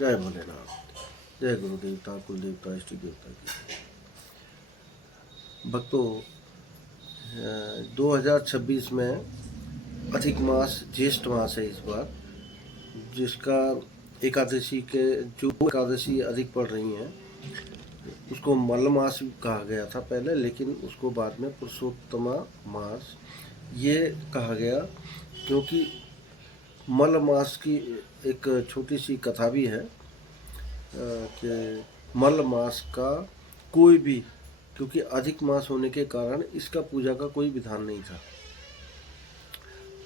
जय भोलेनाथ। जय गुरु देवता, कुल देवता, इष्ट देवता की। भक्तों, 2026 में अधिक मास ज्येष्ठ मास है इस बार, जिसका एकादशी के जो एकादशी अधिक पड़ रही हैं उसको मल मास कहा गया था पहले, लेकिन उसको बाद में पुरुषोत्तमा मास ये कहा गया, क्योंकि मल मास की एक छोटी सी कथा भी है कि मल मास का कोई भी, क्योंकि अधिक मास होने के कारण इसका पूजा का कोई विधान नहीं था,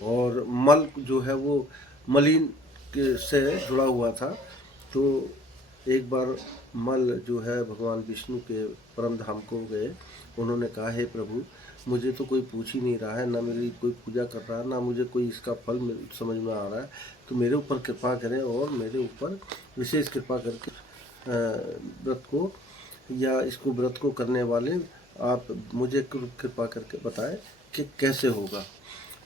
और मल जो है वो मलिन के से जुड़ा हुआ था। तो एक बार मल जो है भगवान विष्णु के परम धाम को गए। उन्होंने कहा, हे प्रभु, मुझे तो कोई पूछ ही नहीं रहा है, ना मेरी कोई पूजा कर रहा है, ना मुझे कोई इसका फल समझ में आ रहा है, तो मेरे ऊपर कृपा करें और मेरे ऊपर विशेष कृपा करके व्रत को या इसको व्रत को करने वाले आप मुझे कृपा करके बताएं कि कैसे होगा।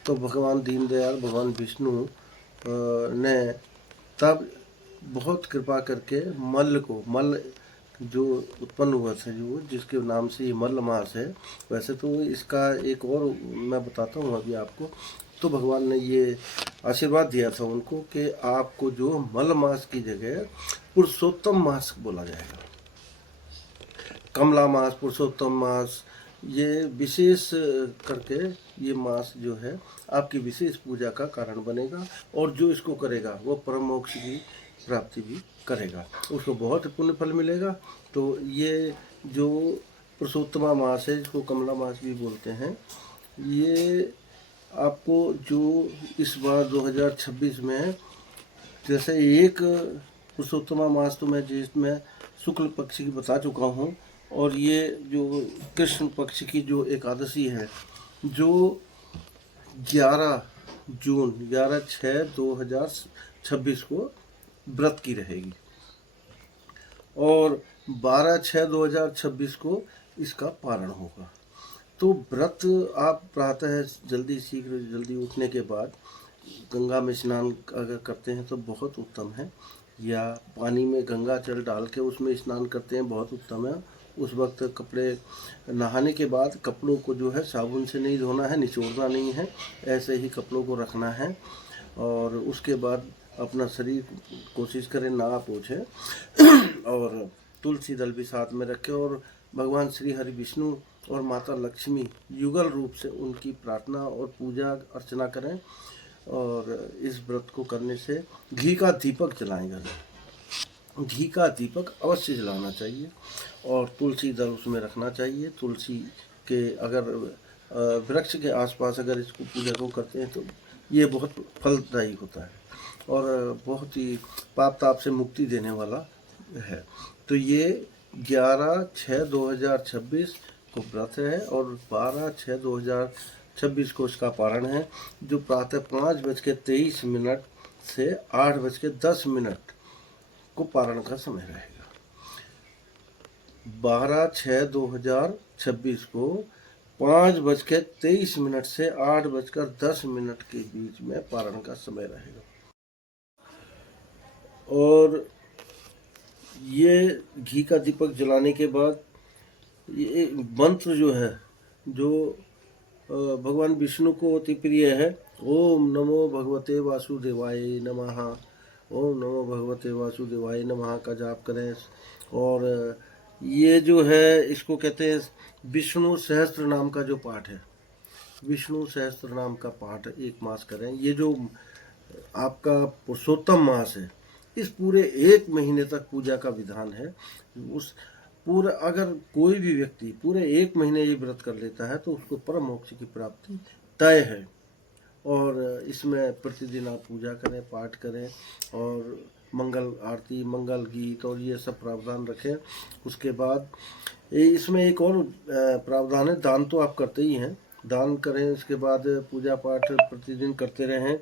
तो भगवान दीनदयाल, भगवान विष्णु ने तब बहुत कृपा करके मल को, मल जो उत्पन्न हुआ था, जो जिसके नाम से ये मल मास है, वैसे तो इसका एक और मैं बताता हूँ अभी आपको। तो भगवान ने ये आशीर्वाद दिया था उनको कि आपको जो मल मास की जगह पुरुषोत्तम मास बोला जाएगा। कमला मास, पुरुषोत्तम मास, ये विशेष करके ये मास जो है आपकी विशेष पूजा का कारण बनेगा, और जो इसको करेगा वो परम मोक्ष की प्राप्ति भी करेगा, उसको बहुत पुण्य फल मिलेगा। तो ये जो पुरुषोत्तमा मास है, जिसको कमला मास भी बोलते हैं, ये आपको जो इस बार 2026 में, जैसे एक पुरुषोत्तमा मास तो मैं ज्येष्ठ में शुक्ल पक्ष की बता चुका हूँ, और ये जो कृष्ण पक्ष की जो एकादशी है, जो 11 जून 11/6/2026 को व्रत की रहेगी, और 12/6/2026 को इसका पारण होगा। तो व्रत आप प्रातः शीघ्र जल्दी उठने के बाद गंगा में स्नान अगर करते हैं तो बहुत उत्तम है, या पानी में गंगा जल डाल के उसमें स्नान करते हैं, बहुत उत्तम है। उस वक्त कपड़े, नहाने के बाद कपड़ों को जो है साबुन से नहीं धोना है, निचोड़ना नहीं है, ऐसे ही कपड़ों को रखना है, और उसके बाद अपना शरीर कोशिश करें ना पोछे, और तुलसी दल भी साथ में रखें, और भगवान श्री हरि विष्णु और माता लक्ष्मी युगल रूप से उनकी प्रार्थना और पूजा अर्चना करें। और इस व्रत को करने से घी का दीपक जलाएं, घर में घी का दीपक अवश्य जलाना चाहिए, और तुलसी दल उसमें रखना चाहिए। तुलसी के अगर वृक्ष के आसपास अगर इसको पूजा को करते हैं तो ये बहुत फलदायी होता है, और बहुत ही पाप ताप से मुक्ति देने वाला है। तो ये 11/6/2026 को व्रत है, और 12/6/2026 को इसका पारण है, जो प्रातः 5:23 से 8:10 को पारण का समय रहेगा। 12/6/2026 को 5:23 से 8:10 के बीच में पारण का समय रहेगा। और ये घी का दीपक जलाने के बाद ये मंत्र जो है, जो भगवान विष्णु को अति प्रिय है, ओम नमो भगवते वासुदेवाय नमः, ओम नमो भगवते वासुदेवाय नमः का जाप करें। और ये जो है इसको कहते हैं विष्णु सहस्त्र नाम का जो पाठ है, विष्णु सहस्त्र नाम का पाठ एक मास करें। ये जो आपका पुरुषोत्तम मास है, इस पूरे 1 महीने तक पूजा का विधान है। उस पूरा अगर कोई भी व्यक्ति पूरे 1 महीने ये व्रत कर लेता है तो उसको परम मोक्ष की प्राप्ति तय है। और इसमें प्रतिदिन आप पूजा करें, पाठ करें, और मंगल आरती, मंगल गीत और ये सब प्रावधान रखें। उसके बाद इसमें एक और प्रावधान है, दान तो आप करते ही हैं, दान करें। उसके बाद पूजा पाठ प्रतिदिन करते रहें।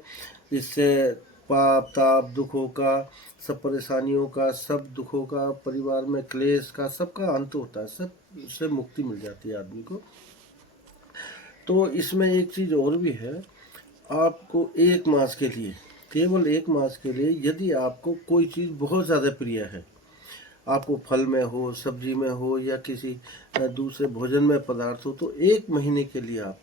इससे पाप ताप दुखों का, सब परेशानियों का, सब दुखों का, परिवार में क्लेश का, सबका अंत होता है, सब से मुक्ति मिल जाती है आदमी को। तो इसमें एक चीज़ और भी है, आपको 1 मास के लिए केवल 1 मास के लिए यदि आपको कोई चीज़ बहुत ज़्यादा प्रिय है, आपको फल में हो, सब्जी में हो या किसी दूसरे भोजन में पदार्थ हो, तो 1 महीने के लिए आप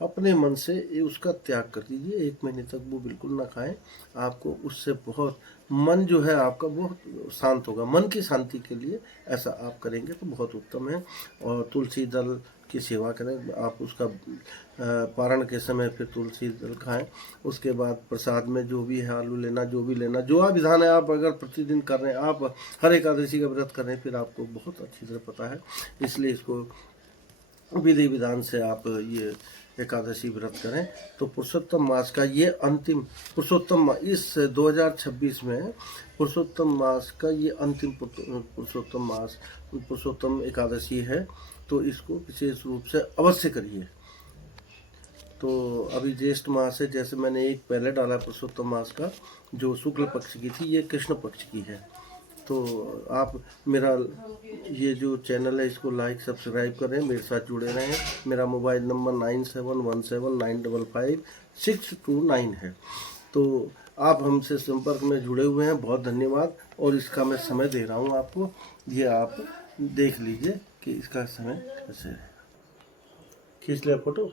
अपने मन से ये उसका त्याग कर दीजिए। 1 महीने तक वो बिल्कुल ना खाएं। आपको उससे बहुत मन जो है आपका बहुत शांत होगा। मन की शांति के लिए ऐसा आप करेंगे तो बहुत उत्तम है। और तुलसी दल की सेवा करें, आप उसका पारण के समय फिर तुलसी दल खाएं। उसके बाद प्रसाद में जो भी है, आलू लेना, जो भी लेना, जो विधान है, आप अगर प्रतिदिन कर रहे हैं, आप हर एकादशी का व्रत कर रहे हैं, फिर आपको बहुत अच्छी तरह पता है। इसलिए इसको विधि विधान से आप ये एकादशी व्रत करें। तो पुरुषोत्तम मास का ये अंतिम इस 2026 में पुरुषोत्तम मास का ये अंतिम पुरुषोत्तम एकादशी है। तो इसको विशेष रूप से अवश्य करिए। तो अभी ज्येष्ठ मास है, जैसे मैंने एक पहले डाला पुरुषोत्तम मास का जो शुक्ल पक्ष की थी, ये कृष्ण पक्ष की है। तो आप मेरा ये जो चैनल है इसको लाइक सब्सक्राइब करें, मेरे साथ जुड़े रहें। मेरा मोबाइल नंबर 9717955629 है। तो आप हमसे संपर्क में जुड़े हुए हैं, बहुत धन्यवाद। और इसका मैं समय दे रहा हूँ आपको, ये आप देख लीजिए कि इसका समय कैसे है। खींच लिया फोटो।